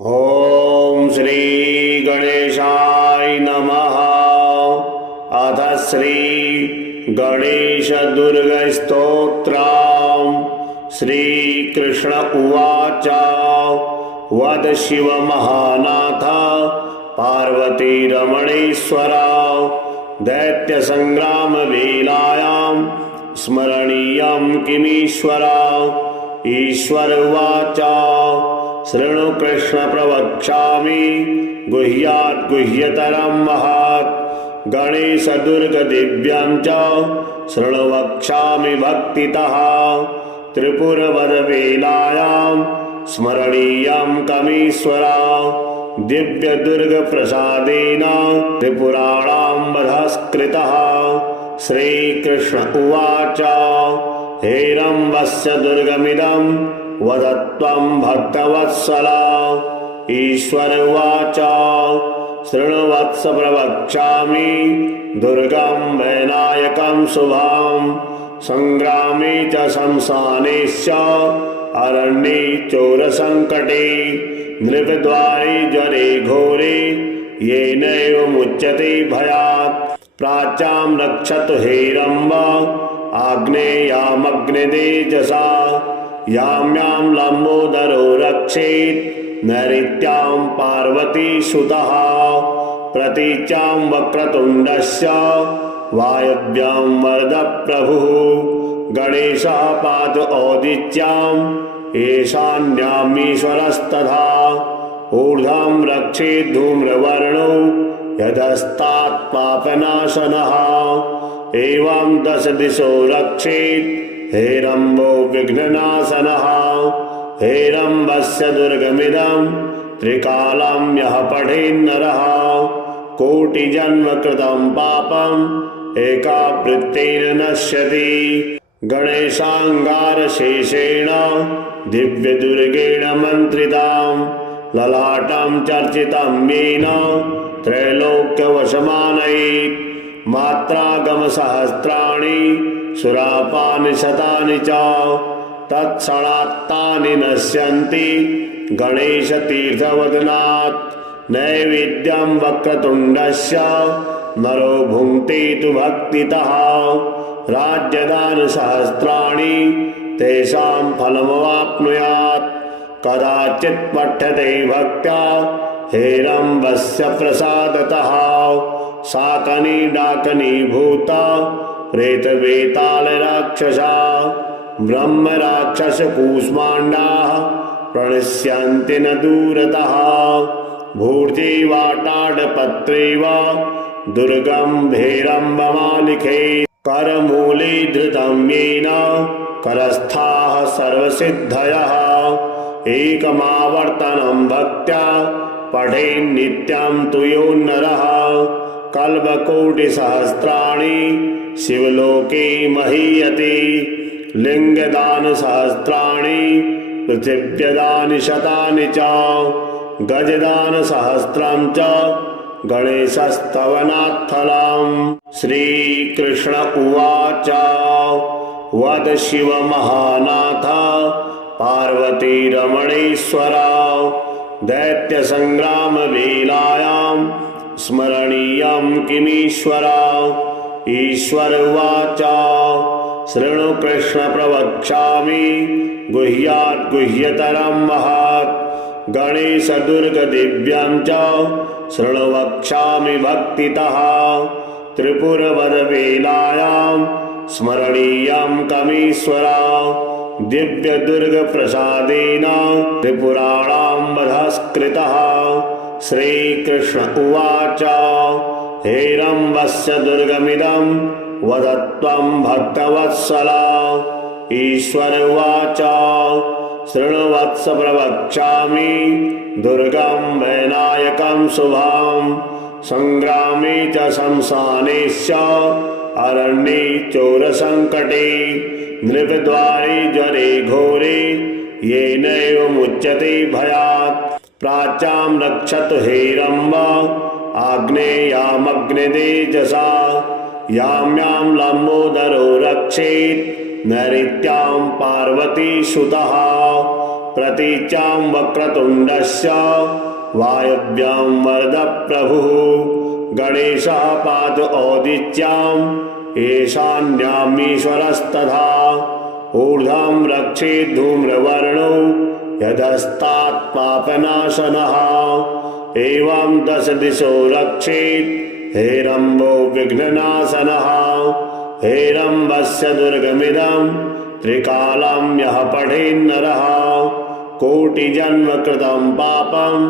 ओम श्री गणेशाय नमः। अथ श्री गणेश दुर्ग स्तोत्रम्। श्रीकृष्ण उवाच। वद शिव महानाथ पार्वती रमणेश्वर दैत्य संग्राम वेलायां स्मरणीयं किमीश्वर। ईश्वर उवाच। शृणु कृष्ण प्रवक्ष्यामि गुह्यात् गुह्यतरं महत्। गणेश दुर्ग दिव्यं च शृणु वक्ष्यामि भक्तितः। त्रिपुरवद वेलायां स्मरणीयं कमीश्वर। दिव्य दुर्ग प्रसादेन त्रिपुराणां वधस्कृतः। श्रीकृष्ण उवाच। हेरम्बस्य दुर्गमिदं वदत्वं भक्तवत्सल। ईश्वर उवाच। शृणु वत्स प्रवक्ष्यामि दुर्गं वैनायकं शुभं। संग्रामे च शमशानेश्च अरण्ये चोरसङ्कटे नृपद्वारे ज्वरे घोरे येनैव मुच्यते भयात्। प्राच्यां रक्षतु हेरम्ब आग्नेयामग्नितेजसा। यां यां लम्बोदरो रक्षेत् नैऋत्यां पार्वती सुतः। प्रतीच्यां वक्रतुण्डस्य वायव्यां वरदप्रभुः। गणेशः पातु औदिच्यां ईशान्यामीश्वरस्तथा। ऊर्ध्वं रक्षेत् धूम्रवर्णो यदस्तात् पापनाशनः। एवं दश दिशो रक्षेत् हेरम्बो विघ्ननाशनः। हेरम्बस्य दुर्गमिदं त्रिकालं यः पठेन्नरः कोटिजन्म कृतं पापम् एकावृत्तेन नश्यति। गणेशाङ्गारशेषेण दिव्यदुर्गेण मन्त्रितां ललाटं चर्चितं येन त्रैलोक्यवशमानयेत्। मात्रागमसहस्राणि सुरापानि शतानि च तत्क्षणात्तानि नश्यन्ति गणेशतीर्थवदनात्। नैवेद्यं वक्रतुण्डस्य नरो भुङ्क्ते तु भक्तितः। राज्यदानसहस्राणि तेषां फलमवाप्नुयात्। कदाचित् पठ्यते भक्त्या हेरम्बस्य प्रसादतः। शाकनी डाकनी भूता प्रेतवेताल राक्षसा ब्रह्म राक्षस कूष्माण्डाः प्रणश्यन्ति न दूरतः। भूर्जेवाटाडपत्रेव दुर्गं हेरम्बमालिखे। करमूले धृतं येन करस्थाः सर्वसिद्धयः। एकमावर्तनं भक्त्या पठेन्नित्यं तु यो नरः। कल्पकोटिसहस्राणि शिवलोके महीयते। लिङ्गदानसहस्राणि पृथिव्यदानि शतानि च। गजदानसहस्रं च गणेशस्तवनात्फलम्। श्रीकृष्ण उवाच। वद शिव महानाथ पार्वती रमणेश्वर दैत्य संग्राम वेलायां स्मरणीयं किमीश्वर। ईश्वर उवाच। शृणु कृष्ण प्रवक्ष्यामि गुह्यात् गुह्यतरं महत्। गणेश दुर्ग दिव्यं च शृणु वक्ष्यामि भक्तितः। त्रिपुरवद वेलायां स्मरणीयं कमीश्वर। दिव्य दुर्ग प्रसादेन त्रिपुराणां वधस्कृतः। श्रीकृष्ण उवाच। हेरम्बस्य दुर्गमिदं वदत्वं भक्तवत्सल। ईश्वर उवाच। शृणु वत्स प्रवक्ष्यामि दुर्गं वैनायकं शुभं। संग्रामे च शमशानेश्च अरण्ये चोरसङ्कटे नृपद्वारे ज्वरे घोरे येनैव मुच्यते भयात्। प्राच्यां रक्षतु हेरम्ब आग्नेयामग्नितेजसा। यां यां लम्बोदरो रक्षेत् नैऋत्यां पार्वती सुतः। प्रतीचां वक्रतुण्डस्य वायव्यां वरदप्रभुः गणेशः पात औदिच्याम् ईशान्यामीश्वरस्तथा ऊर्ध्वं रक्षेत् धूम्रवर्णो यदस्तात् पापनाशनः एवं 10 दिशो रक्षेत् हेरम्बो विघ्ननाशनः हेरम्बस्य दुर्गमिदं त्रिकालं यः पठेन्नरः कोटिजन्म कृतं पापम्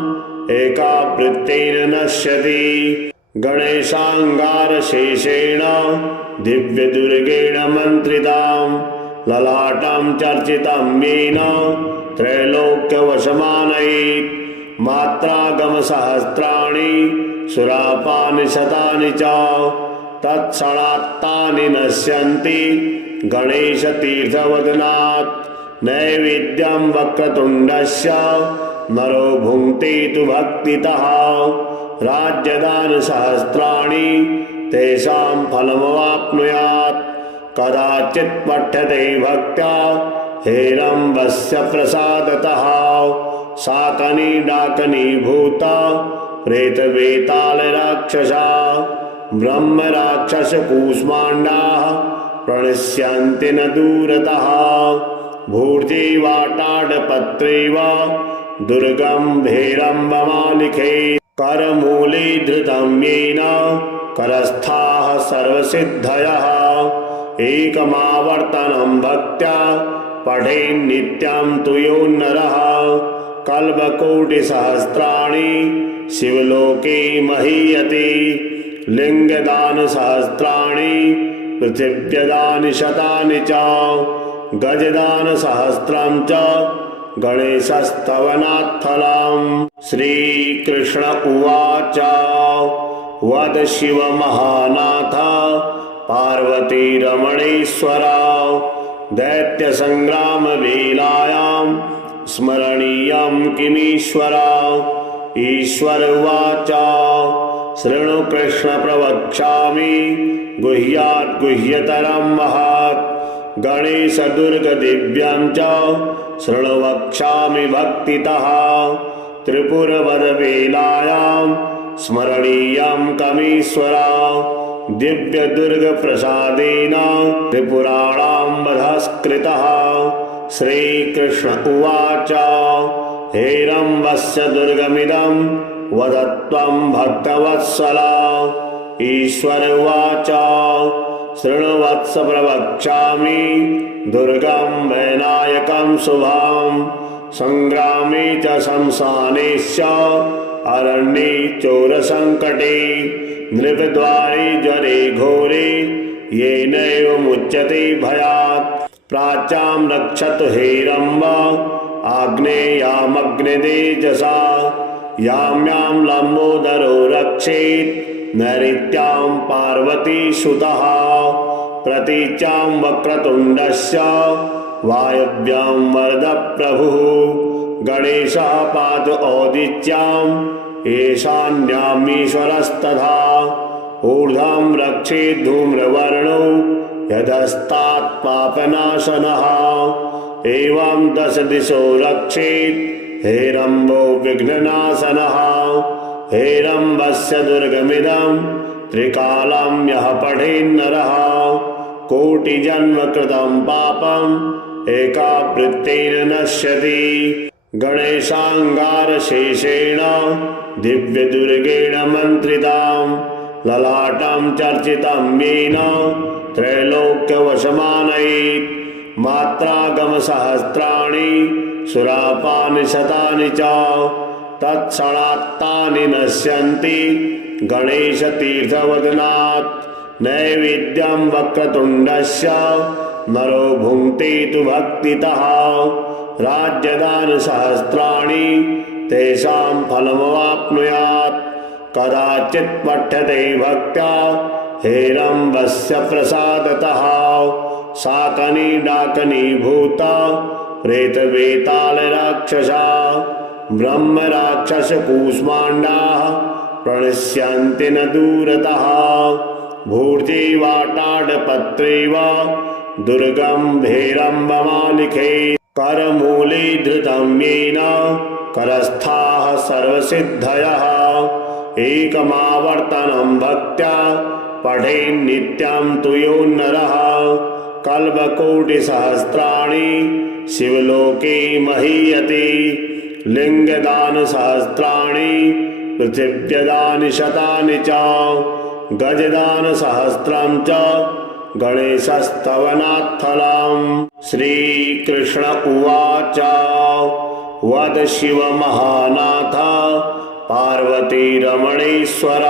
एकावृत्तेन नश्यति गणेशाङ्गारशेषेण दिव्यदुर्गेण मन्त्रितां ललाटं चर्चितं येन त्रैलोक्यवशमानयेत् मात्रागमसहस्राणि सुरापानि शतानि च तत्क्षणात्तानि नश्यन्ति गणेशतीर्थवदनात् नैवेद्यं वक्रतुण्डस्य नरो भुङ्क्ते तु भक्तितः राज्यदानसहस्राणि तेषां फलमवाप्नुयात् कदाचित् पठ्यते भक्त्या हेरम्बस्य प्रसादतः शाकनी डाकनी भूता प्रेतवेतालराक्षसा ब्रह्मराक्षसकूष्माण्डाः प्रणश्यन्ति न दूरतः भूर्जीवाटाडपत्रेव दुर्गं भेरम्बमालिखे करमूले धृतं येन करस्थाः सर्वसिद्धयः एकमावर्तनं भक्त्या पठेन्नित्यं तु यो नरः कल्पकोटिसहस्राणि शिवलोके महीयते लिङ्गदानसहस्राणि पृथिव्यदानि शतानि च गजदानसहस्रं च गणेशस्तवनात्फलम् श्रीकृष्ण उवाच वद शिव महानाथ पार्वती रमणेश्वर दैत्यसङ्ग्रामवेलायां स्मरणीयं किमीश्वर ईश्वर उवाच शृणु कृष्ण प्रवक्ष्यामि गुह्यात् गुह्यतरं महत् गणेशदुर्गदिव्यं च शृणु वक्ष्यामि भक्तितः त्रिपुरवरवेलायां स्मरणीयं कमीश्वर दिव्यदुर्गप्रसादेन त्रिपुराणां वधस्कृतः श्रीकृष्ण उवाच हेरम्बस्य दुर्गमिदं वदत्वं भक्तवत्सल ईश्वर उवाच शृणु वत्स प्रवक्ष्यामि दुर्गं वैनायकं शुभं संग्रामे च शमशानेश्च अरण्ये चोरसङ्कटे नृपद्वारे ज्वरे घोरे येनैव मुच्यते भयात् प्राच्यां रक्षतु हेरम्ब आग्नेयामग्नितेजसा यां यां लम्बोदरो रक्षेत् नैऋत्यां पार्वतीसुतः प्रतीचां वक्रतुण्डस्य वायव्यां वरदप्रभुः गणेशः पात औदिच्याम् ईशान्यामीश्वरस्तथा ऊर्ध्वं रक्षेत् धूम्रवर्णो यदस्तात् पापनाशनः एवं 10 दिशो रक्षेत् हेरम्बो विघ्ननाशनः हेरम्बस्य दुर्गमिदं त्रिकालं यः पठेन्नरः कोटिजन्म कृतं पापम् एकावृत्तेन नश्यति गणेशाङ्गारशेषेण दिव्यदुर्गेण मन्त्रितां ललाटं चर्चितं येन त्रैलोक्यवशमानयेत् मात्रागमसहस्राणि सुरापानि शतानि च तत्क्षणात्तानि नश्यन्ति गणेशतीर्थवदनात् नैवेद्यं वक्रतुण्डस्य नरो भुङ्क्ते तु भक्तितः राज्यदानसहस्राणि तेषां फलमवाप्नुयात् कदाचित् पठ्यते भक्त्या हेरम्बस्य प्रसादतः शाकनी डाकनी भूता प्रेतवेतालराक्षसा ब्रह्मराक्षसकूष्माण्डाः प्रणश्यन्ति न दूरतः भूर्जीवाटाडपत्रेव दुर्गं भेरम्बमालिखे करमूले धृतं येन करस्थाः सर्वसिद्धयः एकमावर्तनं भक्त्या पठेन्नित्यं तु यो नरः कल्पकोटिसहस्राणि शिवलोके महीयते लिङ्गदानसहस्राणि पृथिव्यदानि शतानि च गजदानसहस्रं च गणेशस्तवनात्फलम्। श्रीकृष्ण उवाच वद शिव महानाथ पार्वतीरमणेश्वर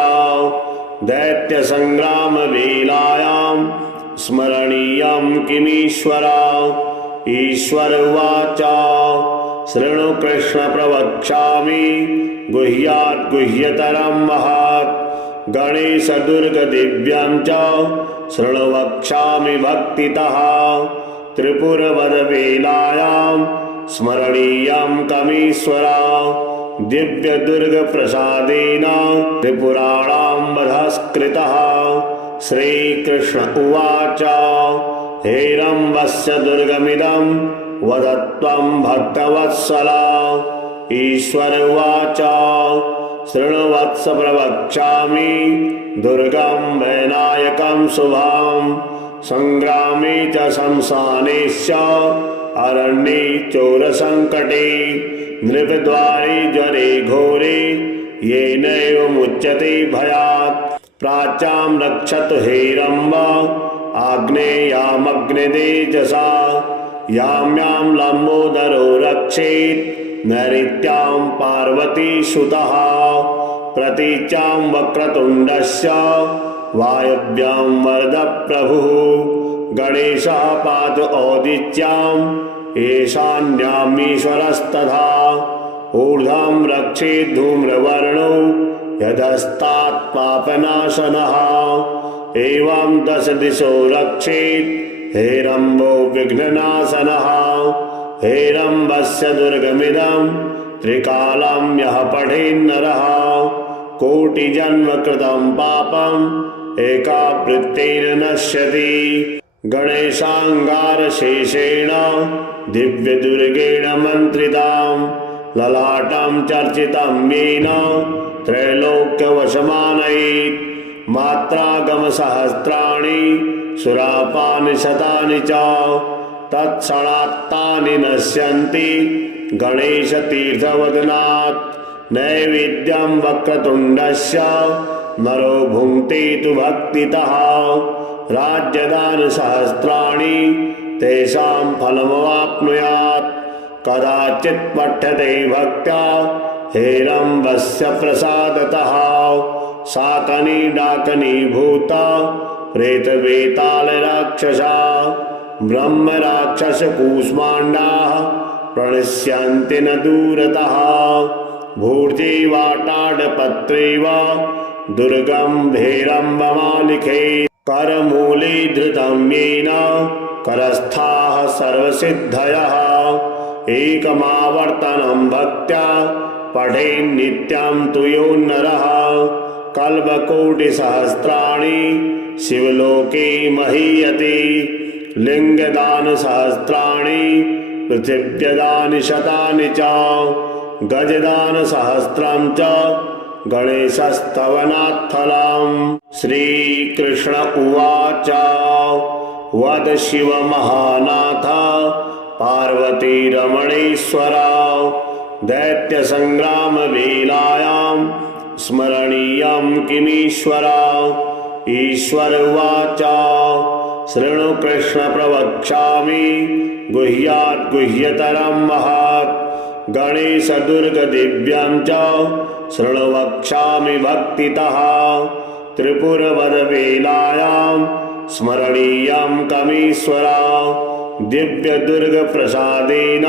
दैत्यसङ्ग्रामवेलायां स्मरणीयं किमीश्वर। ईश्वर उवाच शृणु कृष्ण प्रवक्ष्यामि गुह्यात् गुह्यतरं महत् गणेश दुर्गदिव्यं च शृणु वक्ष्यामि भक्तितः त्रिपुरवरवेलायां स्मरणीयं कमीश्वर दिव्यदुर्गप्रसादेन त्रिपुराणां वधस्कृतः। श्रीकृष्ण उवाच हेरम्बस्य दुर्गमिदं वद त्वं भक्तवत्सल। ईश्वर उवाच शृणु वत्स प्रवक्ष्यामि दुर्गं वैनायकं शुभं संग्रामे च शमशाने च अरण्ये चोरसङ्कटे नृपद्वारे ज्वरे घोरे येनैव मुच्यते भयात्। प्राच्यां रक्षतु हेरम्ब आग्नेयामग्नितेजसा यां यां लम्बोदरो रक्षेत् नैऋत्यां पार्वतीसुतः प्रतीच्यां वक्रतुण्डस्य वायव्यां वरदप्रभुः गणेशः पातु औदिच्याम् ईशान्यामीश्वरस्तथा ऊर्ध्वं रक्षेत् धूम्रवर्णो यदस्तात् पापनाशनः एवं दश दिशो रक्षेत् हेरम्बो विघ्ननाशनः। हेरम्बस्य दुर्गमिदं त्रिकालं यः पठेन्नरः कोटिजन्म कृतं पापम् एकावृत्तेन नश्यति। गणेशाङ्गारशेषेण दिव्यदुर्गेण मन्त्रितां ललाटं चर्चितं येन त्रैलोक्यवशमानयेत्। मात्रागमसहस्राणि सुरापानि शतानि च तत्क्षणात्तानि नश्यन्ति गणेशतीर्थवदनात्। नैवेद्यं वक्रतुण्डस्य नरो भुङ्क्ते तु भक्तितः राज्यदानसहस्राणि तेषां फलमवाप्नुयात्। कदाचित् पठ्यते भक्त्या हेरम्बस्य प्रसादतः शाकनी डाकनी भूता प्रेतवेतालराक्षसा ब्रह्मराक्षसकूष्माण्डाः प्रणश्यन्ति न दूरतः भूर्जेवाटाडपत्रेव दुर्गं हेरम्बमालिखे करमूले धृतं येन करस्थाः सर्वसिद्धयः एकमावर्तनं भक्त्या पठेन्नित्यं तु यो नरः कल्पकोटिसहस्राणि शिवलोके महीयते लिङ्गदानसहस्राणि पृथिव्यदानि शतानि च गजदानसहस्रं च गणेशस्तवनात्फलम्। श्रीकृष्ण उवाच वद शिव महानाथ पार्वतीरमणेश्वर दैत्यसङ्ग्रामवेलायां स्मरणीयं किमीश्वर। ईश्वर उवाच शृणु कृष्ण प्रवक्ष्यामि गुह्यात् गुह्यतरं महत् गणेश दुर्गदिव्यं च शृणु वक्ष्यामि भक्तितः त्रिपुरवरवेलायां स्मरणीयं कमीश्वर दिव्यदुर्गप्रसादेन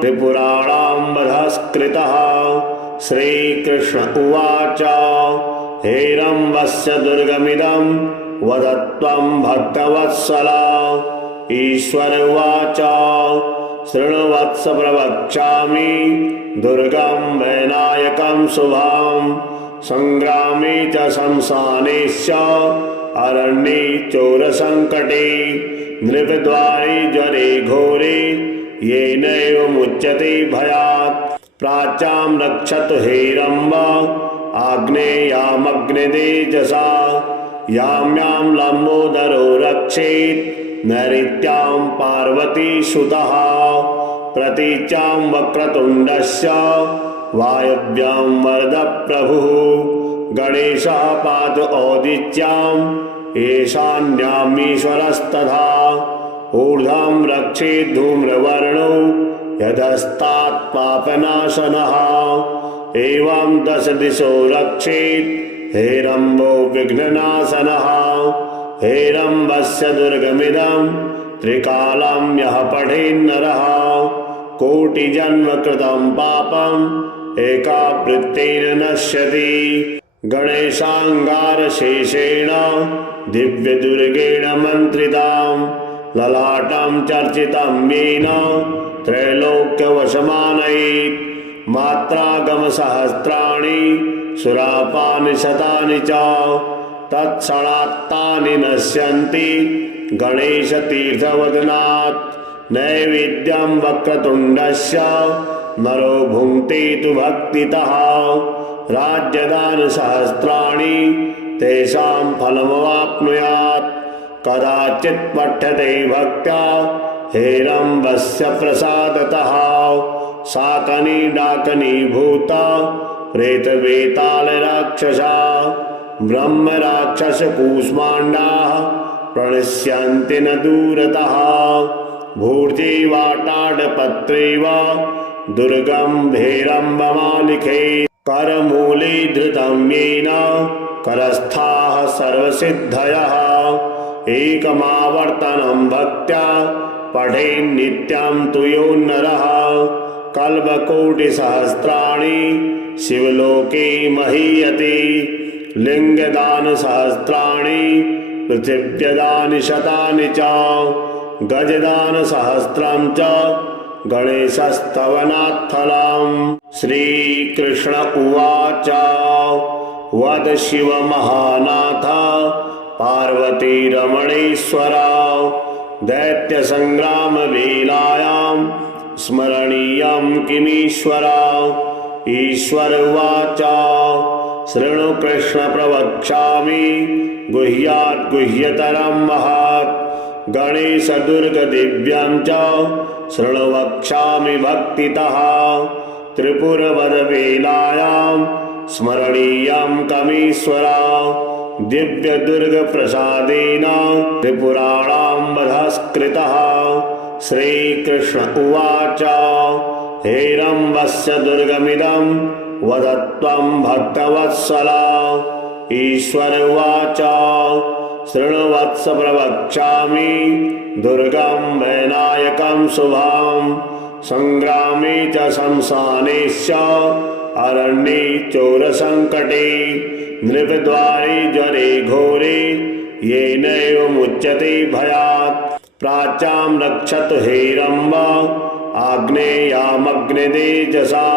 त्रिपुराणां वधस्कृतः। श्रीकृष्ण उवाच हेरम्बस्य दुर्गमिदं वद त्वं भक्तवत्सल। ईश्वर उवाच शृणु वत्स प्रवक्ष्यामि दुर्गं वैनायकं शुभं संग्रामे च शमशाने च अरण्ये चोरसङ्कटे नृपद्वारे ज्वरे घोरे येनैव मुच्यते भयात्। प्राच्यां रक्षतु हेरम्ब आग्नेयामग्नितेजसा यां यां लम्बोदरो रक्षेत् नैऋत्यां पार्वती सुतः। प्रतीच्यां वक्रतुण्डस्य वायव्यां वरदः प्रभुः। गणेशः पातु औदिच्याम् ईशान्यामीश्वरस्तथा। ऊर्ध्वं रक्षेत् धूम्रवर्णो यदस्तात् पापनाशनः। एवं 10 दिशो रक्षेत् हेरम्बो विघ्ननाशनः। हेरम्बस्य दुर्गमिदं त्रिकालं यः पठेन्नरः कोटिजन्म कृतं पापम् एकावृत्तेन नश्यति। गणेशाङ्गारशेषेण दिव्यदुर्गेण मन्त्रितां ललाटं चर्चितं येन त्रैलोक्यवशमानयेत्। मात्रागमसहस्राणि सुरापानि शतानि च तत्क्षणात्तानि नश्यन्ति गणेशतीर्थवदनात्। नैवेद्यं वक्रतुण्डस्य नरो भुङ्क्ते तु भक्तितः। राज्यदानसहस्राणि तेषां फलमवाप्नुयात्। कदाचित् पठ्यते भक्त्या हेरम्बस्य प्रसादतः। शाकनी डाकनी भूता प्रेतवेतालराक्षसा ब्रह्मराक्षसकूष्माण्डाः प्रणश्यन्ति न दूरतः। भूर्जीवाटाडपत्रेव दुर्गं हेरम्बमालिखे। करमूले धृतं येन करस्थाः सर्वसिद्धयः। एकमावर्तनं भक्त्या पठेन्नित्यं तु यो नरः। कल्पकोटिसहस्राणि शिवलोके महीयते। लिङ्गदानसहस्राणि पृथिव्यदानि शतानि च। गजदानसहस्रं च गणेशस्तवनात्फलम्। श्रीकृष्ण उवाच वद शिव महानाथ पार्वतीरमणेश्वर दैत्यसङ्ग्रामवेलायां स्मरणीयं किमीश्वर। ईश्वर उवाच शृणु कृष्ण प्रवक्ष्यामि गुह्यात् गुह्यतरं महत्। गणेशदुर्गदिव्यं च शृणु वक्ष्यामि भक्तितः। त्रिपुरवरवेलायां स्मरणीयं कमीश्वर। दिव्यदुर्गप्रसादेन त्रिपुराणां वधस्कृतः। श्रीकृष्ण उवाच हेरम्बस्य दुर्गमिदं वदत्वं भक्तवत्सल। ईश्वर उवाच शृणु वत्स प्रवक्ष्यामि दुर्गं वैनायकं शुभं। संग्रामे च शमशानेश्च अरण्ये चोरसङ्कटे। नृपद्वारे ज्वरे घोरे येनैव मुच्यते भयात्। प्राच्यां रक्षतु हेरम्ब आग्नेयामग्नितेजसा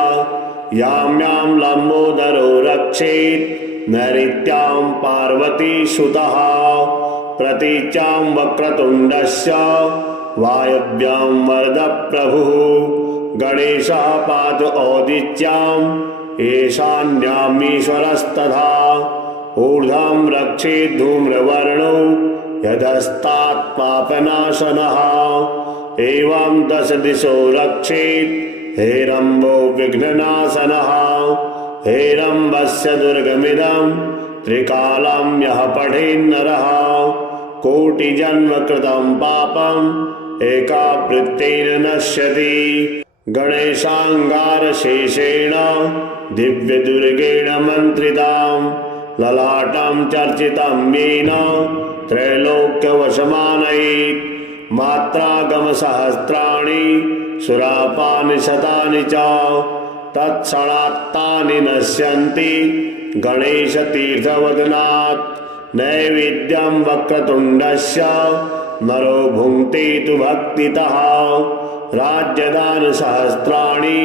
यां यां लम्बोदरो रक्षेत् नैऋत्यां पार्वती सुतः। प्रतीच्यां वक्रतुण्डस्य वायव्यां वरदः प्रभुः। गणेशः पातु औदिच्याम् ईशान्यामीश्वरस्तथा। ऊर्ध्वं रक्षेत् धूम्रवर्णो यदस्तात् पापनाशनः। एवं 10 दिशो रक्षेत् हेरम्बो विघ्ननाशनः। हेरम्बस्य दुर्गमिदं त्रिकालं यः पठेन्नरः कोटिजन्म कृतं पापम् एकावृत्तेन नश्यति। गणेशाङ्गारशेषेण दिव्यदुर्गेण मन्त्रितां ललाटं चर्चितं येन त्रैलोक्यवशमानयेत्। मात्रागमसहस्राणि सुरापानि शतानि च तत्क्षणात्तानि नश्यन्ति गणेशतीर्थवदनात्। नैवेद्यं वक्रतुण्डस्य नरो भुङ्क्ते तु भक्तितः। राज्यदानसहस्राणि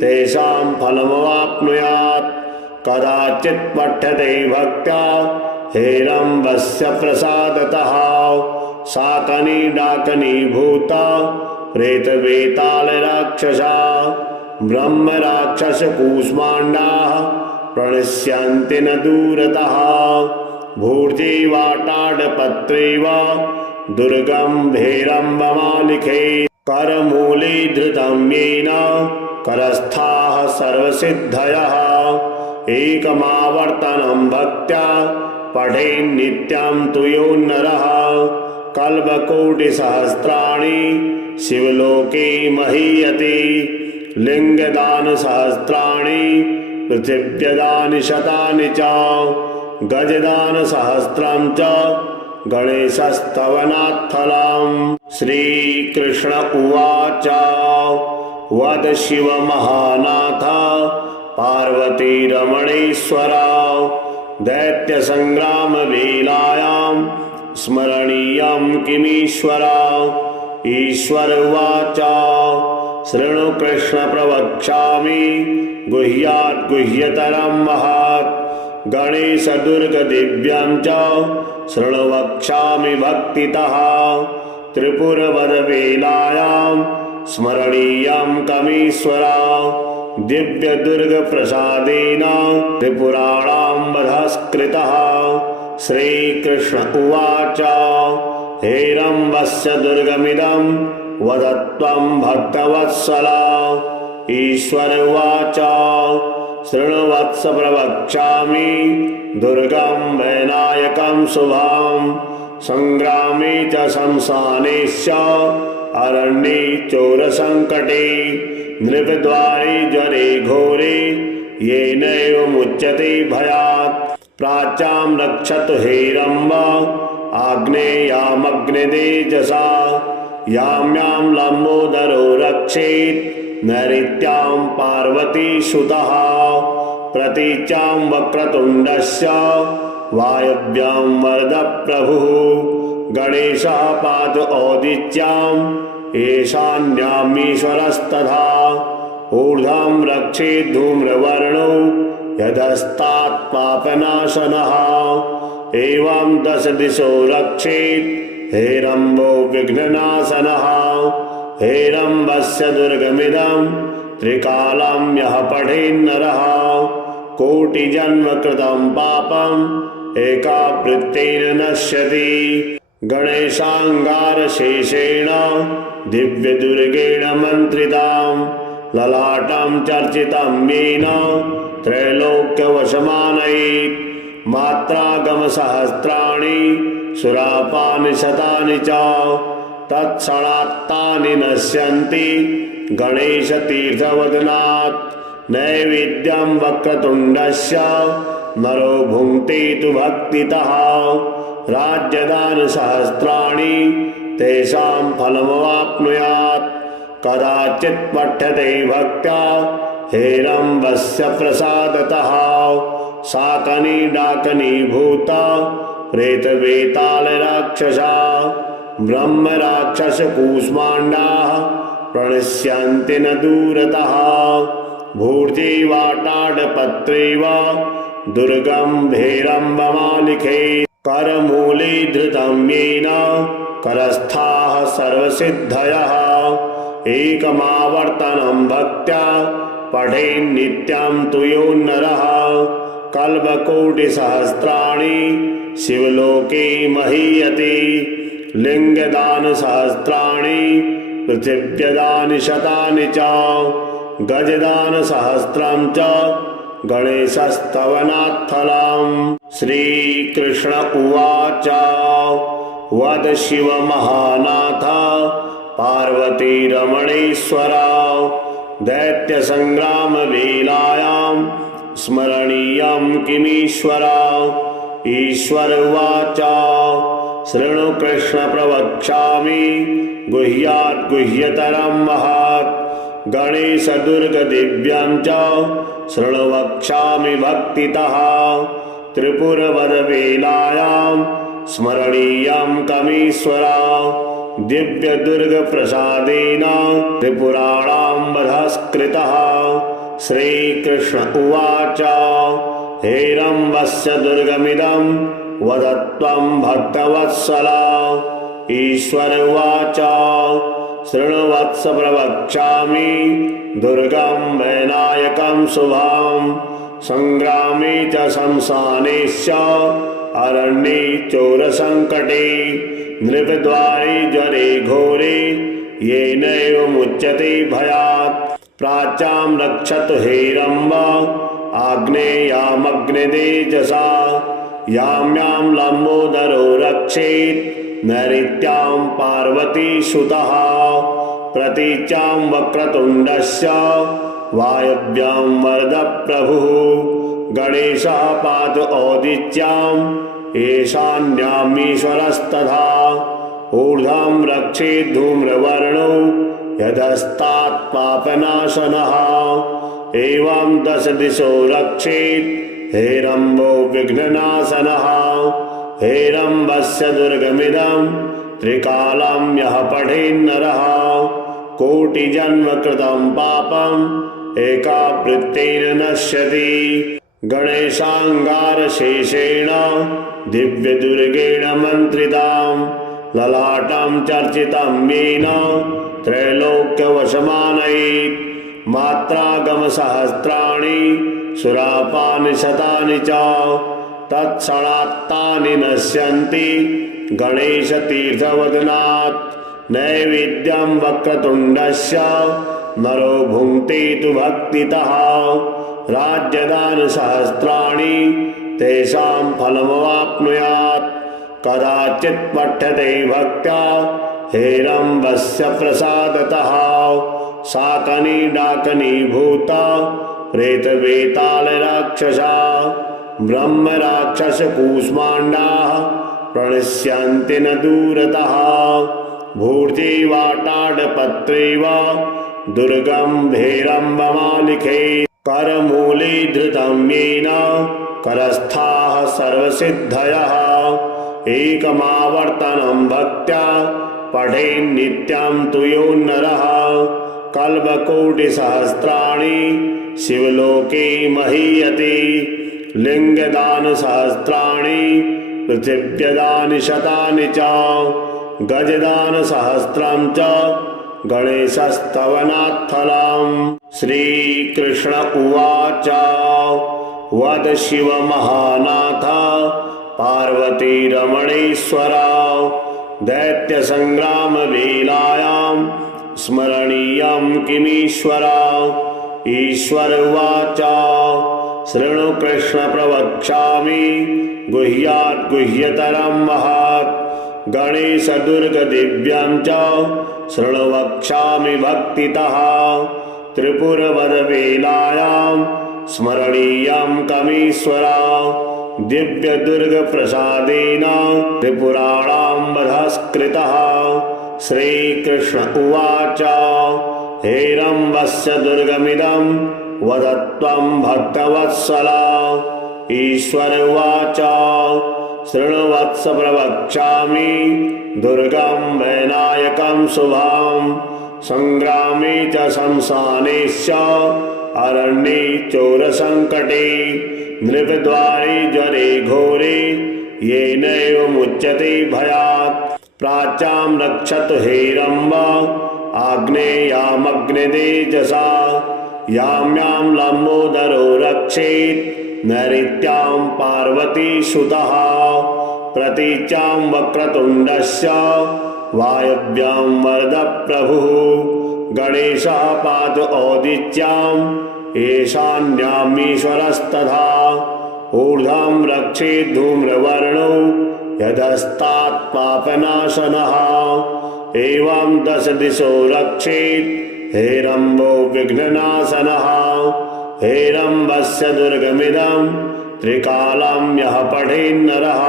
तेषां फलमवाप्नुयात्। कदाचित् पठ्यते भक्त्या हेरम्बस्य प्रसादतः। शाकनी डाकनी भूता प्रेतवेतालराक्षसा ब्रह्मराक्षसकूष्माण्डाः प्रणश्यन्ति न दूरतः भूर्जीवाटाडपत्रेव दुर्गं भेरम्बमालिखे करमूले धृतं येन करस्थाः सर्वसिद्धयः एकमावर्तनं भक्त्या पठेन्नित्यं तु यो नरः कल्पकोटिसहस्राणि शिवलोके महीयते लिङ्गदानसहस्राणि पृथिव्यदानि शतानि च गजदानसहस्रं च गणेशस्तवनात्फलम् श्रीकृष्ण उवाच वद शिव महानाथ पार्वतीरमणेश्वर दैत्यसङ्ग्रामवेलायां स्मरणीयं किमीश्वर ईश्वर उवाच शृणु कृष्ण प्रवक्ष्यामि गुह्यात् गुह्यतरं महत् गणेशदुर्गदिव्यं च शृणु वक्ष्यामि भक्तितः त्रिपुरवरवेलायां स्मरणीयं कमीश्वर दिव्यदुर्गप्रसादेन त्रिपुराणां वधस्कृतः श्रीकृष्ण उवाच हेरम्बस्य दुर्गमिदं वद त्वं भक्तवत्सल ईश्वर उवाच शृणु वत्स प्रवक्ष्यामि दुर्गं वैनायकं शुभं संग्रामे च शंसानेश्च अरण्ये चोरसङ्कटे नृपद्वारे ज्वरे घोरे येनैव मुच्यते भयात् प्राच्यां रक्षतु हेरम्ब आग्नेयामग्नितेजसा यां यां लम्बोदरो रक्षेत् नैऋत्यां पार्वतीसुतः प्रतीच्यां वक्रतुण्डस्य वायव्यां वरदप्रभुः गणेशः पातु औदिच्याम् ईशान्यामीश्वरस्तथा ऊर्ध्वं रक्षेत् धूम्रवर्णो यदस्तात् पापनाशनः एवं 10 दिशो रक्षेत् हेरम्बो विघ्ननाशनः हेरम्बस्य दुर्गमिदं त्रिकालं यः पठेन्नरः कोटिजन्म कृतं पापम् एकावृत्तेन नश्यति गणेशाङ्गारशेषेण दिव्यदुर्गेण मन्त्रितां ललाटं चर्चितं येन त्रैलोक्यवशमानयेत् मात्रागमसहस्राणि सुरापानि शतानि च तत्क्षणात्तानि नश्यन्ति गणेशतीर्थवदनात् नैवेद्यं वक्रतुण्डस्य नरो भुङ्क्ते तु भक्तितः राज्यदानसहस्राणि तेषां फलमवाप्नुयात् कदाचित् पठ्यते भक्त्या हेरम्बस्य प्रसादतः शाकनी डाकनी भूता प्रेतवेतालराक्षसा ब्रह्मराक्षसकूष्माण्डाः प्रणश्यन्ति न दूरतः भूर्जीवाटाडपत्रेव दुर्गं भेरम्बमालिखे करमूले धृतं येन करस्थाः सर्वसिद्धयः एकमावर्तनं भक्त्या पठेन्नित्यं तु यो नरः कल्पकोटिसहस्राणि शिवलोके महीयते लिङ्गदानसहस्राणि पृथिव्यदानि शतानि च गजदानसहस्रं च गणेशस्तवनात्फलम् श्रीकृष्ण उवाच वद शिव महानाथ पार्वतीरमणेश्वर दैत्यसङ्ग्रामवेलायां स्मरणीयं किमीश्वर ईश्वर उवाच शृणु कृष्ण प्रवक्ष्यामि गुह्यात् गुह्यतरं महत् गणेशदुर्गदिव्यं च शृणु वक्ष्यामि भक्तितः त्रिपुरवरवेलायां स्मरणीयं कमीश्वर दिव्यदुर्गप्रसादेन त्रिपुराणां वधस्कृतः श्रीकृष्ण उवाच हेरम्बस्य दुर्गमिदं वद त्वं भक्तवत्सल ईश्वर उवाच शृण्वत्स प्रवक्ष्यामि दुर्गं वैनायकं शुभं संग्रामे च शमशाने च अरण्ये चोरसङ्कटे नृपद्वारे ज्वरे घोरे येनैव मुच्यते भयात् प्राच्यां रक्षतु हेरम्ब आग्नेयामग्नितेजसा यां यां लम्बोदरो रक्षेत् नैऋत्यां पार्वती सुतः प्रतीच्यां वक्रतुण्डस्य वायव्यां वरद प्रभुः गणेशः पातु औदिच्याम् ईशान्यामीश्वरस्तथा ऊर्ध्वं रक्षेत् धूम्रवर्णो यदस्तात् पापनाशनः एवं 10 दिशो रक्षेत् हेरम्बो विघ्ननाशनः हेरम्बस्य दुर्गमिदं त्रिकालं यः पठेन्नरः कोटिजन्म कृतं पापम् एकावृत्तेन नश्यति गणेशाङ्गारशेषेण दिव्यदुर्गेण मन्त्रितां ललाटं चर्चितं येन त्रैलोक्यवशमानयेत् मात्रागमसहस्राणि सुरापानि शतानि च तत्क्षणात्तानि नश्यन्ति गणेशतीर्थवदनात् नैवेद्यं वक्रतुण्डस्य नरो भुङ्क्ते तु भक्तितः राज्यदानसहस्राणि तेषां फलमवाप्नुयात् कदाचित् पठ्यते भक्त्या हेरम्बस्य प्रसादतः शाकनी डाकनी भूता प्रेतवेतालराक्षसा ब्रह्मराक्षसकूष्माण्डाः प्रणश्यन्ति न दूरतः भूर्जीवाटाडपत्रेव दुर्गं हेरम्बमालिखे करमूले धृतं येन करस्थाः सर्वसिद्धयः एकमावर्तनं भक्त्या पठेन्नित्यं तु यो नरः कल्पकोटिसहस्राणि शिवलोके महीयते लिङ्गदानसहस्राणि पृथिव्यदानि शतानि च गजदानसहस्रं च गणेशस्तवनात्फलम् श्रीकृष्ण उवाच वद शिव महानाथ पार्वतीरमणेश्वर दैत्यसङ्ग्रामवेलायां स्मरणीयं किमीश्वर ईश्वर उवाच शृणु कृष्ण प्रवक्ष्यामि गुह्यात् गुह्यतरं महत् गणेश दुर्ग दिव्यं च शृणु वक्ष्यामि भक्तितः त्रिपुरवरवेलायां स्मरणीयं कमीश्वर दिव्य दुर्ग प्रसादेन त्रिपुराणां वधस्कृतः श्रीकृष्ण उवाच हेरम्बस्य दुर्गमिदं वदत्वं भक्तवत्सला ईश्वर उवाच शृण्वत्स प्रवक्ष्यामि दुर्गं वैनायकं शुभं संग्रामे च शमशाने च अरण्ये चोरसङ्कटे नृपद्वारे ज्वरे घोरे येनैव मुच्यते भयात् प्राच्यां रक्षतु हेरम्ब आग्नेयामग्नितेजसा यां यां लम्बोदरो रक्षेत् नैऋत्यां पार्वती सुतः प्रतीच्यां वक्रतुण्डस्य वायव्यां वरद प्रभुः गणेशः पातु औदिच्याम् ईशान्यामीश्वरस्तथा ऊर्ध्वं रक्षेत् धूम्रवर्णो यदस्तात् पापनाशनः एवं 10 दिशो रक्षेत् हेरम्बो विघ्ननाशनः हेरम्बस्य दुर्गमिदं त्रिकालं यः पठेन्नरः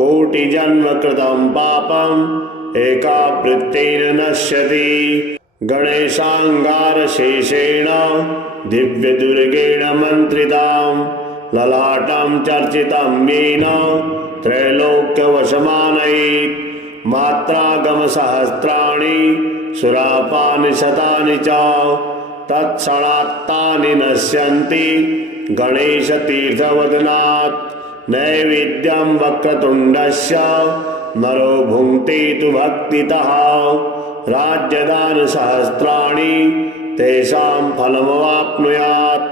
कोटिजन्म कृतं पापम् एकावृत्तेन नश्यति गणेशाङ्गारशेषेण दिव्यदुर्गेण मन्त्रितां ललाटं चर्चितं येन त्रैलोक्यवशमानयेत् मात्रागमसहस्राणि सुरापानि शतानि च तत्क्षणात्तानि नश्यन्ति गणेशतीर्थवदनात् नैवेद्यं वक्रतुण्डस्य नरो भुङ्क्ते तु भक्तितः राज्यदान सहस्राणि तेषां फलमवाप्नुयात्।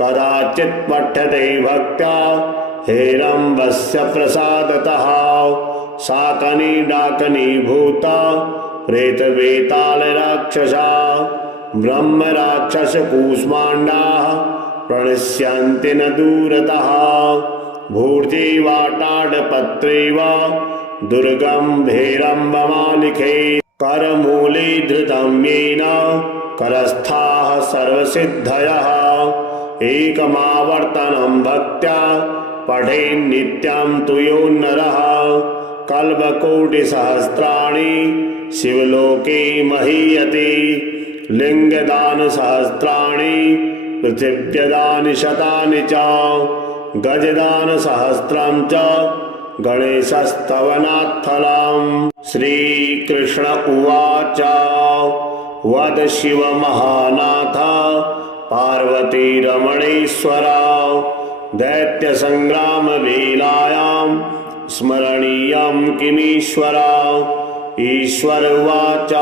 कदाचित् पठ्यते भक्त्या हेरम्बस्य प्रसादतः शाकनी डाकनी भूता प्रेतवेताल राक्षसा ब्रह्म राक्षस कूष्माण्डाः प्रणश्यन्ति न दूरतः। भूर्जीवाटाडपत्रे वा दुर्गं भेरम्बमालिखे करमूले धृतं येन करस्थाः सर्वसिद्धयः। एकमावर्तनं भक्त्या पठेन्नित्यं तु यो नरः कल्पकोटिसहस्राणि शिवलोके महीयते। लिंगदान सहस्राणि पृथिव्यदानि शतानि च गजदान सहस्रं च गणेशस्तवनात्फलम्। श्रीकृष्ण उवाच वद शिव महानाथ पार्वती रमणेश्वर दैत्य संग्राम वेलायां स्मरणीयं किमीश्वर। ईश्वर उवाच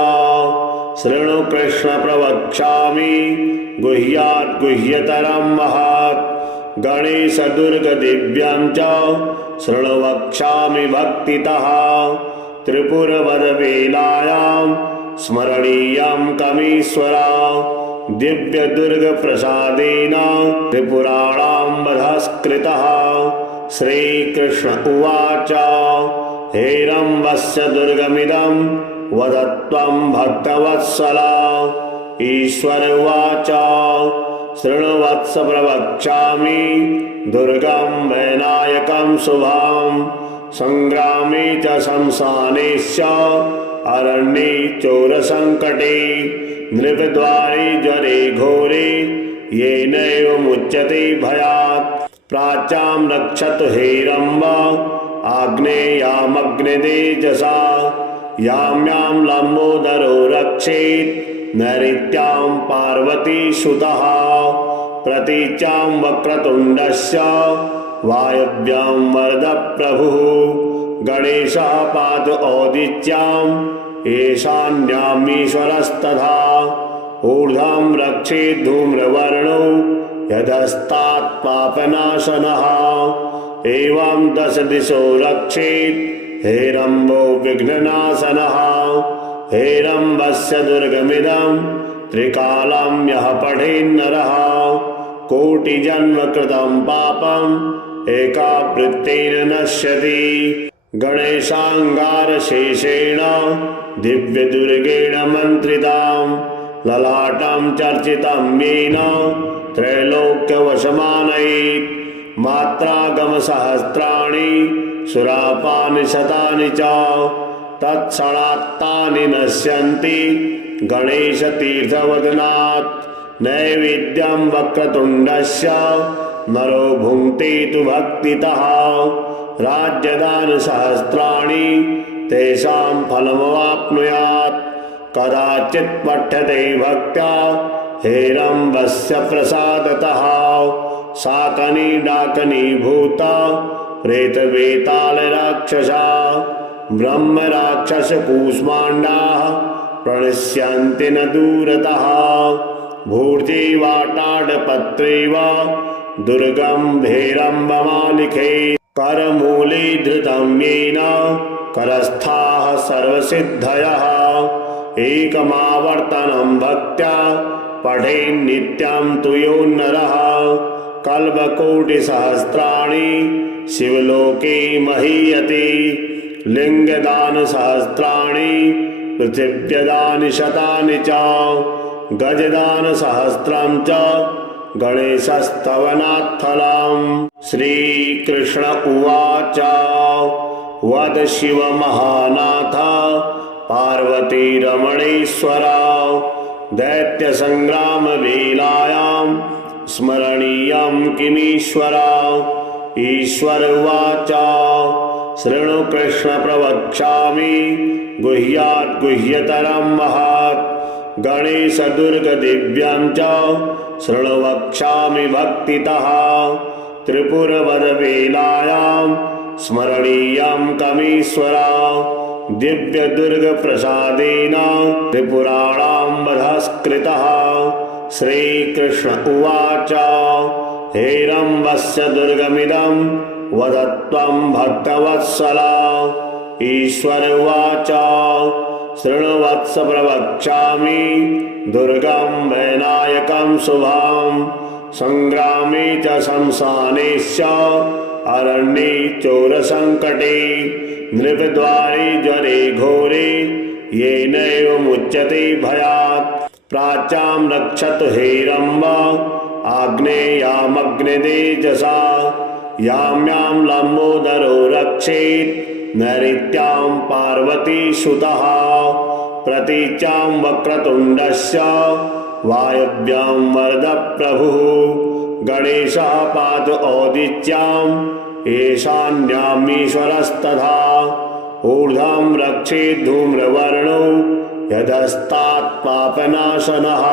शृणु कृष्ण प्रवक्ष्यामि गुह्यात् गुह्यतरं महत्। गणेश दुर्ग दिव्यं च शृणु वक्ष्यामि भक्तितः। त्रिपुरवद वेलायां स्मरणीयं कमीश्वर। दिव्य दुर्ग प्रसादेन त्रिपुराणां वधस्कृतः। श्रीकृष्ण उवाच हेरम्बस्य दुर्गमिदं वद त्वं भक्तवत्सल। ईश्वर उवाच शृणु वत्स प्रवक्ष्यामि दुर्गं वैनायकं शुभं। संग्रामे च शमशानेश्च अरण्ये चोरसङ्कटे नृपद्वारे ज्वरे घोरे येनैव मुच्यते भयात्। प्राच्यां रक्षतु हेरम्ब आग्नेयामग्नितेजसा यां यां लम्बोदरो रक्षेत् नैऋत्यां पार्वती सुतः। प्रतीच्यां वक्रतुण्डस्य वायव्यां वरद प्रभुः। गणेशः पातु औदिच्यां ईशान्यामीश्वरस्तथा। ऊर्ध्वं रक्षेत् धूम्रवर्णो यदस्तात् पापनाशनः। एवं 10 दिशो रक्षेत् हेरम्बो विघ्ननाशनः। हेरम्बस्य दुर्गमिदं त्रिकालं यः पठेन्नरः कोटिजन्म कृतं पापम् एकावृत्तेन नश्यति। गणेशाङ्गारशेषेण दिव्यदुर्गेण मन्त्रितां ललाटं चर्चितं येन त्रैलोक्यवशमानयेत्। मात्रागमसहस्राणि सुरापानि शतानि च तत्क्षणात्तानि नश्यन्ति गणेशतीर्थवदनात्। नैवेद्यं वक्रतुण्डस्य नरो भुङ्क्ते तु भक्तितः। राज्यदान सहस्राणि तेषां फलमवाप्नुयात्। कदाचित् पठ्यते भक्त्या हेरम्बस्य प्रसादतः शाकनी डाकनी भूता प्रेतवेताल राक्षसा ब्रह्म राक्षस कूष्माण्डाः प्रणश्यन्ति न दूरतः। भूर्जीवाटाडपत्रे वा दुर्गं भेरम्बमालिखे करमूले धृतं येन करस्थाः सर्वसिद्धयः। एकमावर्तनं भक्त्या पठेन्नित्यं तु यो नरः कल्पकोटिसहस्राणि शिवलोके महीयते। लिंगदान सहस्राणि पृथिव्यदानि शतानि च गजदान सहस्रं च गणेशस्तवनात्फलम्। श्रीकृष्ण उवाच वद शिव महानाथ पार्वती रमणेश्वर दैत्य संग्राम वेलायां स्मरणीयं किमीश्वर। ईश्वर उवाच शृणु कृष्ण प्रवक्ष्यामि गुह्यात् गुह्यतरं महत्। गणेश दुर्ग दिव्यं च शृणु वक्ष्यामि भक्तितः। त्रिपुरवद वेलायां स्मरणीयं कमीश्वर। दिव्यदुर्गप्रसादेन त्रिपुराणां वधस्कृतः। श्रीकृष्ण उवाच हेरम्बस्य दुर्गमिदं वद त्वं भक्तवत्सल। ईश्वर उवाच शृणुवत्स प्रवक्ष्यामि दुर्गं वैनायकं शुभं। संग्रामे च शमशाने च अरण्ये चोरसङ्कटे नृपद्वारे ज्वरे घोरे येनैव मुच्यते भयात्। प्राच्यां रक्षतु हेरम्ब आग्नेयामग्नितेजसा। यां यां लम्बोदरो रक्षेत् नैऋत्यां पार्वती सुतः। प्रतीच्यां वक्रतुण्डस्य वायव्यां वरद प्रभुः। गणेशः पातु औदिच्यां ईशान्यामीश्वरस्तथा। ऊर्ध्वं रक्षेत् धूम्रवर्णो यदस्तात् पापनाशनः।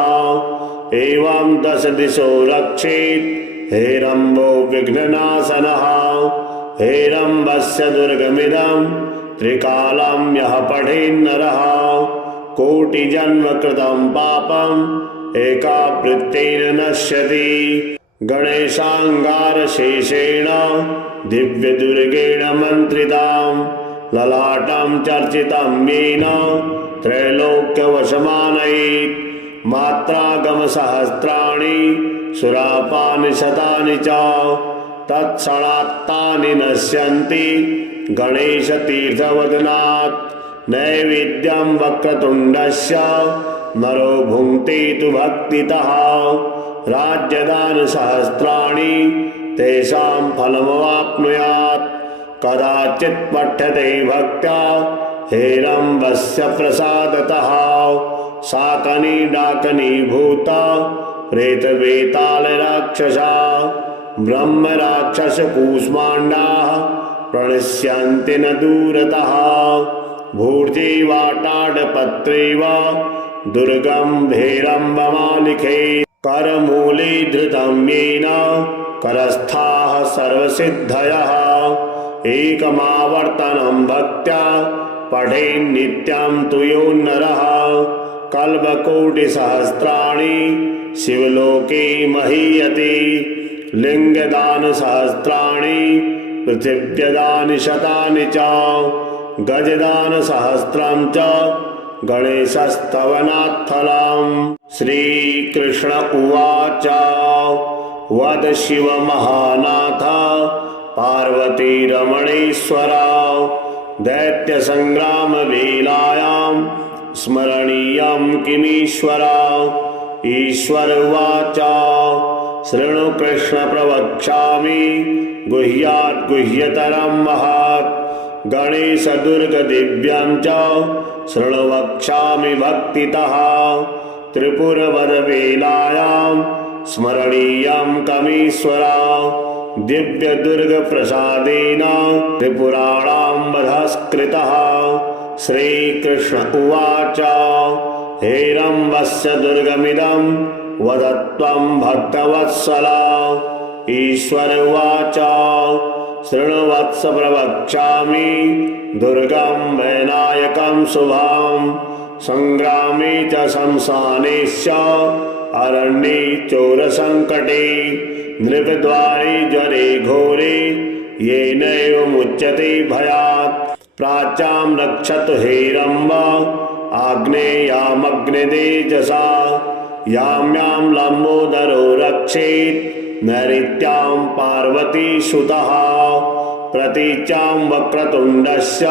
एवं 10 दिशो रक्षेत् हेरम्बो विघ्ननाशनः। हेरम्बस्य दुर्गमिदं त्रिकालं यः पठेन्नरः कोटिजन्म कृतं पापम् एकावृत्तेन नश्यति। गणेशाङ्गारशेषेण दिव्यदुर्गेण मन्त्रितां ललाटं चर्चितं येन त्रैलोक्यवशमानयेत्। मात्रागमसहस्राणि सुरापानि शतानि च तत्क्षणात्तानि नश्यन्ति गणेशतीर्थवदनात्। नैवेद्यं वक्रतुण्डस्य नरो भुङ्क्ते तु भक्तितः। राज्यदानसहस्राणि तेषां फलमवाप्नुयात्। कदाचित् पठ्यते भक्त्या हेरम्बस्य प्रसादतः। शाकनी डाकनी भूता प्रेतवेतालराक्षसा ब्रह्मराक्षसकूष्माण्डाः प्रणश्यन्ति न दूरतः। भूर्जीवाटाडपत्रेव दुर्गं हेरम्बमालिखे। करमूले धृतं येन करस्थाः सर्वसिद्धयः। एकमावर्तनं भक्त्या पठेन्नित्यं तु यो नरः। कल्पकोटिसहस्राणि शिवलोके महीयते। लिङ्गदानसहस्राणि पृथिव्यदानि शतानि च। गजदानसहस्रं च गणेशस्तवनात्फलम्। श्रीकृष्ण उवाच वद शिव महानाथ पार्वतीरमणेश्वर। दैत्यसङ्ग्रामवेलायां स्मरणीयं किमीश्वर। ईश्वर उवाच शृणु कृष्ण प्रवक्ष्यामि गुह्यात् गुह्यतरं महत्। गणेशदुर्गदिव्यं च शृणु वक्ष्यामि भक्तितः। त्रिपुरवरवेलायां स्मरणीयं कमीश्वर। दिव्यदुर्गप्रसादेन त्रिपुराणां वधस्कृतः। श्रीकृष्ण उवाच हेरम्बस्य दुर्गमिदं वद त्वं भक्तवत्सल। ईश्वर उवाच शृणुवत्स प्रवक्ष्यामि दुर्गं वैनायकं शुभं। संग्रामे च शमशाने च अरण्ये चोरसङ्कटे नृपद्वारे ज्वरे घोरे येनैव मुच्यते भयात्। प्राच्यां रक्षतु हेरम्ब आग्नेयामग्नितेजसा। यां यां लम्बोदरो रक्षेत् नैऋत्यां पार्वती सुतः। प्रतीच्यां वक्रतुण्डस्य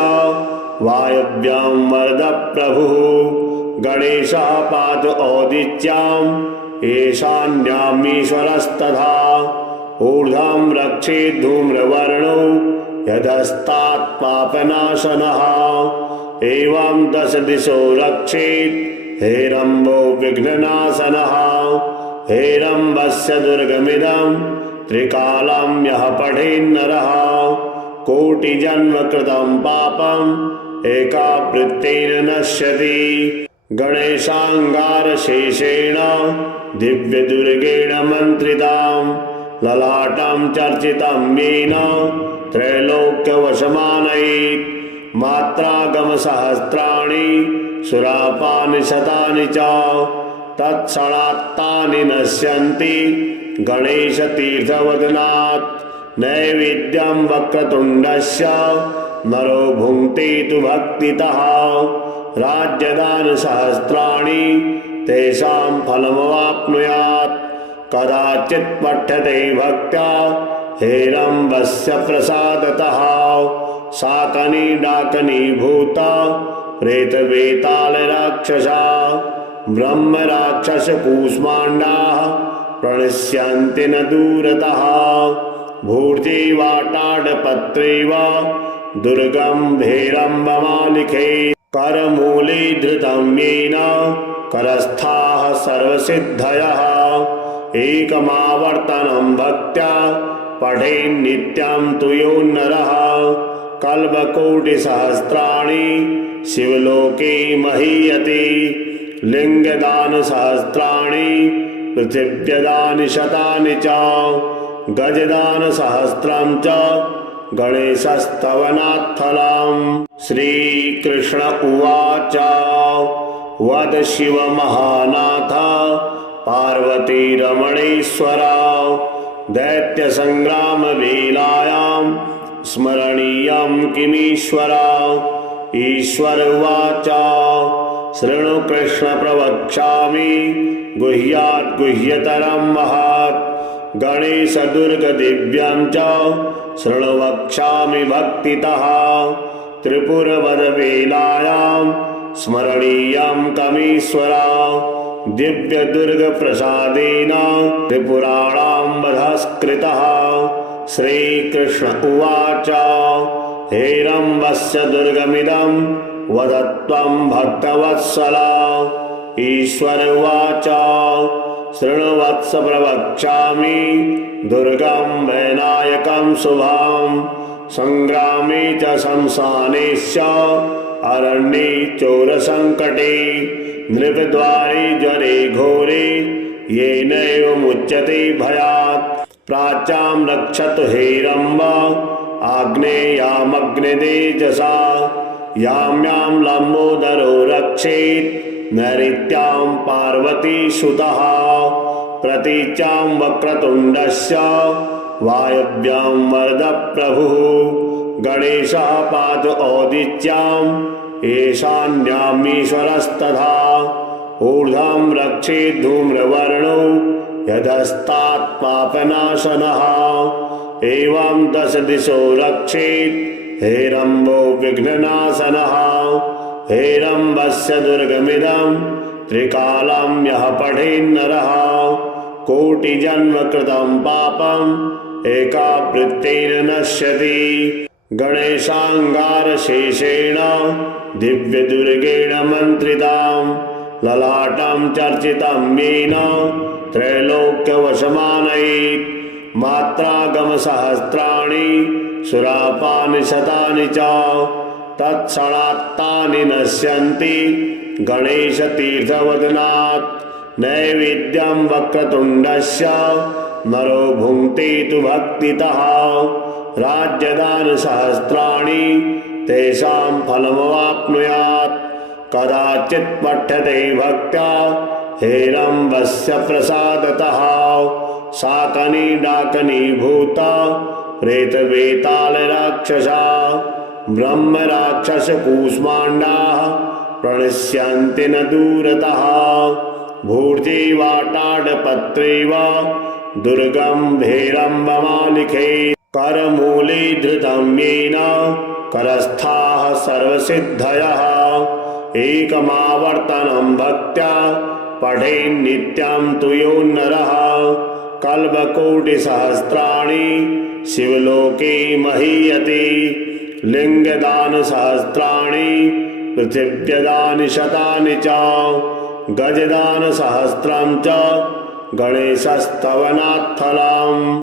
वायव्यां वरद प्रभुः। गणेशः पातु औदिच्यां ईशान्यामीश्वरस्तथा। ऊर्ध्वं रक्षेत् धूम्रवर्णो यदस्तात् पापनाशनः। एवं 10 दिशो रक्षेत् हेरम्बो विघ्ननाशनः। हेरम्बस्य दुर्गमिदं त्रिकालं यः पठेन्नरः कोटिजन्म कृतं पापम् एकावृत्तेन नश्यति। गणेशाङ्गारशेषेण दिव्यदुर्गेण मन्त्रितां ललाटं चर्चितं येन त्रैलोक्यवशमानयेत्। मात्रागमसहस्राणि सुरापानि शतानि च तत्क्षणात्तानि नश्यन्ति गणेशतीर्थवदनात् नैवेद्यं वक्रतुण्डस्य नरो भुङ्क्ते तु भक्तितः राज्यदानसहस्राणि तेषां फलमवाप्नुयात् कदाचित् पठ्यते भक्त्या हेरम्बस्य प्रसादतः शाकनी डाकनी भूता प्रेतवेतालराक्षसा ब्रह्मराक्षसकूष्माण्डाः प्रणश्यन्ति न दूरतः भूर्जिवाटाडपत्रेव दुर्गं भेरम्बमालिके करमूले धृतं येन करस्थाः सर्वसिद्धयः एकमावर्तनं भक्त्या पठेन्नित्यं तु यो नरः कल्पकोटिसहस्राणि शिवलोके महीयते लिङ्गदानसहस्राणि पृथिव्यदानि शतानि च गजदानसहस्रं च गणेशस्तवनात्फलम् श्रीकृष्ण उवाच वद शिव महानाथ पार्वतीरमणेश्वर दैत्यसङ्ग्रामवेलायां स्मरणीयं किमीश्वर ईश्वर उवाच शृणु कृष्ण प्रवक्ष्यामि गुह्यात् गुह्यतरं महत् गणेशदुर्गदिव्यं च शृणु वक्ष्यामि भक्तितः त्रिपुरवरवेलायां स्मरणीयं कमीश्वर दिव्यदुर्गप्रसादेन त्रिपुराणां वधस्कृतः श्रीकृष्ण उवाच हेरम्बस्य दुर्गमिदं वद त्वं भक्तवत्सल ईश्वर उवाच शृणु वत्स प्रवक्ष्यामि दुर्गं वैनायकं शुभं संग्रामे च शमशानेश्च अरण्ये चोरसङ्कटे नृपद्वारे ज्वरे घोरे येनैव मुच्यते भयात् प्राच्यां रक्षतु हेरम्ब आग्नेयामग्नितेजसा यां यां लम्बोदरो रक्षेत् नैऋत्यां पार्वतीसुतः प्रतीच्यां वक्रतुण्डस्य वायव्यां वरदप्रभुः गणेशः पातु औदिच्याम् ईशान्यामीश्वरस्तथा ऊर्ध्वं रक्षेत् धूम्रवर्णो यदस्तात् पापनाशनः एवं 10 दिशो रक्षेत् हेरम्बो विघ्ननाशनः हेरम्बस्य दुर्गमिदं त्रिकालं यः पठेन्नरः कोटिजन्म कृतं पापम् एकावृत्तेन नश्यति गणेशाङ्गारशेषेण दिव्यदुर्गेण मन्त्रितां ललाटं चर्चितं येन त्रैलोक्यवशमानयेत् मात्रागमसहस्राणि सुरापानि शतानि च तत्क्षणात्तानि नश्यन्ति गणेशतीर्थवदनात् नैवेद्यं वक्रतुण्डस्य नरो भुङ्क्ते तु भक्तितः राज्यदानसहस्राणि तेषां फलमवाप्नुयात् कदाचित् पठ्यते भक्त्या हेरम्बस्य प्रसादतः शाकनी डाकनी भूता प्रेतवेतालराक्षसा ब्रह्मराक्षसकूष्माण्डाः प्रणश्यन्ति न दूरतः भूर्जिवाटाडपत्रेव दुर्गं भेरम्बमालिके करमूले धृतं येन करस्थाः सर्वसिद्धयः एकमावर्तनं भक्त्या पठेन्नित्यं तु यो नरः कल्पकोटिसहस्राणि शिवलोके महीयते लिङ्गदानसहस्राणि पृथिव्यदानि शतानि च गजदानसहस्रं च गणेशस्तवनात्फलम्।